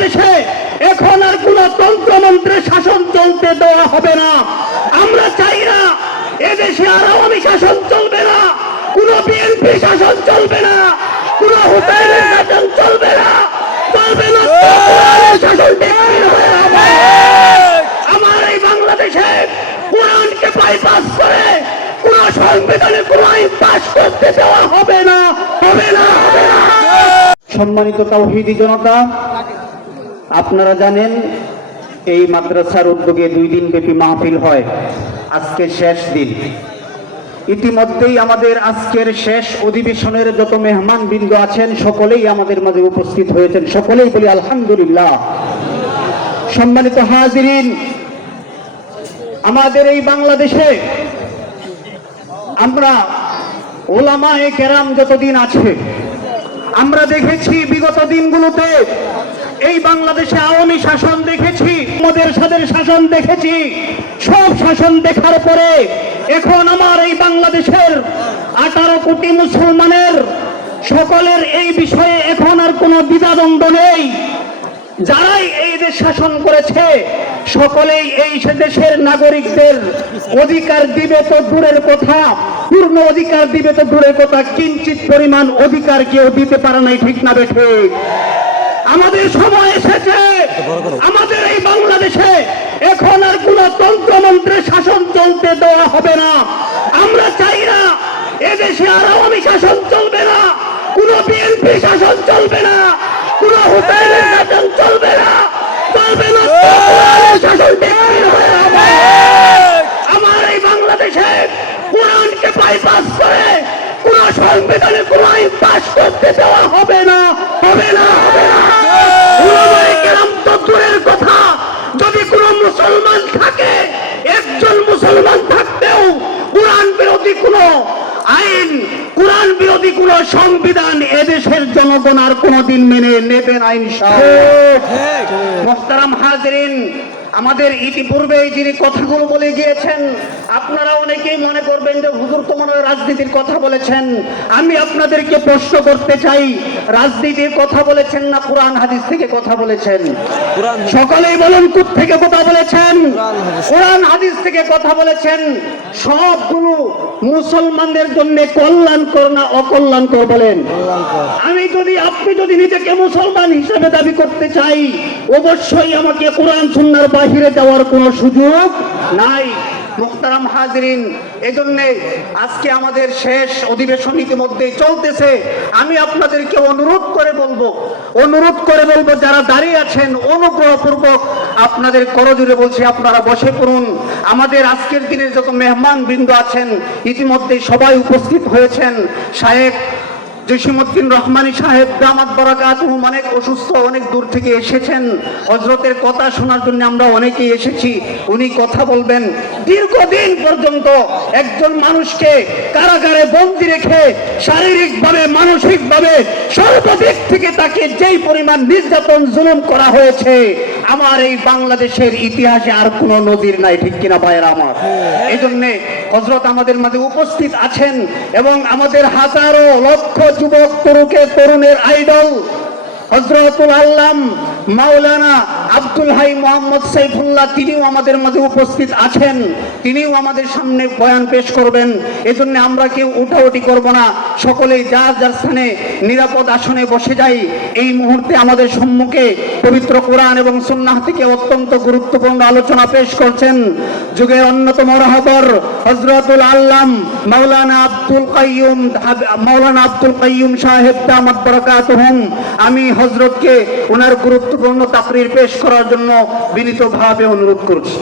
বাংলাদেশে এখন আর কোন তন্ত্রমন্ত্রের শাসন চলতে দেওয়া হবে না। আমরা চাই না এদেশে আর আওয়ামী শাসন চলবে না, কোন বিএনপি শাসন চলবে না, কোন হুসাইনের শাসন চলবে না চলবে না। শাসন। আমার এই বাংলাদেশে কোরআনকে বাইপাস করে কোন সংবিধানে কোন আইন পাশ করতে দেওয়া হবে না হবে না হবে না। সম্মানিত তাওহিদি জনতা আপনারা জানেন, এই মাদ্রাসার উদ্যোগে দুই দিন ব্যাপী মাহফিল হয়। আজকে শেষ দিন। ইতিমধ্যেই আমাদের আজকের শেষ অধিবেশনের যত মেহমান বিন্দু আছেন, সকলেই আমাদের মাঝে উপস্থিত হয়েছেন। সকলেই বলি, আলহামদুলিল্লাহ। সম্মানিত হাজিরিন, আমাদের এই বাংলাদেশে আমরা ওলামায়ে কেরাম যতদিন আছে, আমরা দেখেছি বিগত দিনগুলোতে এই বাংলাদেশে আওয়ামী শাসন দেখেছি, মোদের সাদের শাসন দেখেছি। সব শাসন দেখার পরে এখন আমার এই বাংলাদেশের আঠারো কোটি মুসলমানের সকলের এই বিষয়ে এখন আর কোনো দ্বিধাদ্বন্দ্ব নেই। যারাই এই দেশ শাসন করেছে, সকলেই এই দেশের নাগরিকদের অধিকার দিবে তো দূরের কথা, পূর্ণ অধিকার দিবে তো দূরের কথা, কিঞ্চিত পরিমাণ অধিকার কেউ দিতে পারে নাই, ঠিক না বেঠে আমাদের সময় এসেছে। আমাদের এই বাংলাদেশে এখন আর কোন তন্ত্রমন্ত্রের শাসন চলতে দেওয়া হবে না। আমরা চাই না এদেশে আর আওয়ামী শাসন চলবে না কোন বিএনপি শাসন চলবে না কোন হুসাইনের শাসন চলবে না। চলবে না শাসন। আমার এই বাংলাদেশে কোরআনকে বাইপাস করে কোন সংবিধানে কোন আইন পাশ করতে দেওয়া হবে না হবে না হবে না। দূরের কথা। যদি কোন মুসলমান থাকে একজন মুসলমান থাকতেও কোরআন বিরোধী কোন আইন কোরআন বিরোধী কোন সংবিধান এদেশের জনগণ আর কোনদিন মেনে নেবে না ইনশাআল্লাহ। মোহতারাম হাজরিন আমাদের ইতিপূর্বে যিনি কথাগুলো বলে গিয়েছেন আপনারা অনেকেই মনে করবেন যে হুজুর তো মনে রাজনীতির কথা বলেছেন। আমি আপনাদেরকে প্রশ্ন করতে চাই রাজনীতির কথা বলেছেন না কোরআন হাদিস থেকে কথা বলেছেন? সকালেই বলুন কুত থেকে কথা বলেছেন? হাদিস থেকে কথা বলেছেন, সবগুলো মুসলমানদের জন্য কল্যাণকর না অকল্যাণকর বলেন। আমি যদি, আপনি যদি নিজেকে মুসলমান হিসেবে দাবি করতে চাই, অবশ্যই আমাকে কোরআন সুন্নার বাহিরে যাওয়ার কোনো সুযোগ নাই। মুখতারাম হাজরিন, এজন্যে আজকে আমাদের শেষ অধিবেশন ইতিমধ্যে চলতেছে। আমি আপনাদেরকে অনুরোধ করে বলব, অনুরোধ করে বলব, যারা দাঁড়িয়ে আছেন, অনুগ্রহপূর্বক আপনাদের করজুড়ে বলছি, আপনারা বসে পড়ুন। আমাদের আজকের দিনের যত মেহমান বৃন্দ আছেন, ইতিমধ্যে সবাই উপস্থিত হয়েছেন। সাহেব জসিমুদ্দিন রহমানী সাহেব, দামাত বরাকাত অনেক অসুস্থ, অনেক দূর থেকে এসেছেন। হজরতের কথা শোনার জন্য আমরা অনেকেই এসেছি। উনি কথা বলবেন। দীর্ঘদিন পর্যন্ত একজন মানুষকে কারাগারে বন্দি রেখে শারীরিকভাবে, মানসিকভাবে সর্বদিক থেকে তাকে যেই পরিমাণ নির্যাতন, জুলুম করা হয়েছে আমার এই বাংলাদেশের ইতিহাসে আর কোনো নদীর নাই, ঠিক কিনা ভাইয়ের আমার? এই জন্যে হজরত আমাদের মাঝে উপস্থিত আছেন এবং আমাদের হাজারো লক্ষ যুবক, তরুকে, তরুণের আইডল হজরতুল আল্লাম, মাওলানা আব্দুল হাই মোহাম্মদ সাইফুল্লাহ, তিনিও আমাদের মাঝে উপস্থিত আছেন। তিনিও আমাদের সামনে বয়ান পেশ করবেন। এজন্য আমরা কেউ উঠাউটি করব না। সকলেই যার যার স্থানে নিরাপদ আসনে বসে যাই এই মুহূর্তে আমাদের সম্মুখে পবিত্র কোরআন এবং সুন্নাহ থেকে অত্যন্ত গুরুত্বপূর্ণ আলোচনা পেশ করছেন যুগের অন্যতম রহবর হজরতুল আল্লাম মাওলানা আব্দুল কাইয়ুম, মাওলানা আব্দুল কাইয়ুম সাহেব দামাত বরকাতুহুম। আমি হজরতকে ওনার গুরুত্বপূর্ণ তাকরির পেশ করার জন্য বিনীতভাবে অনুরোধ করছি।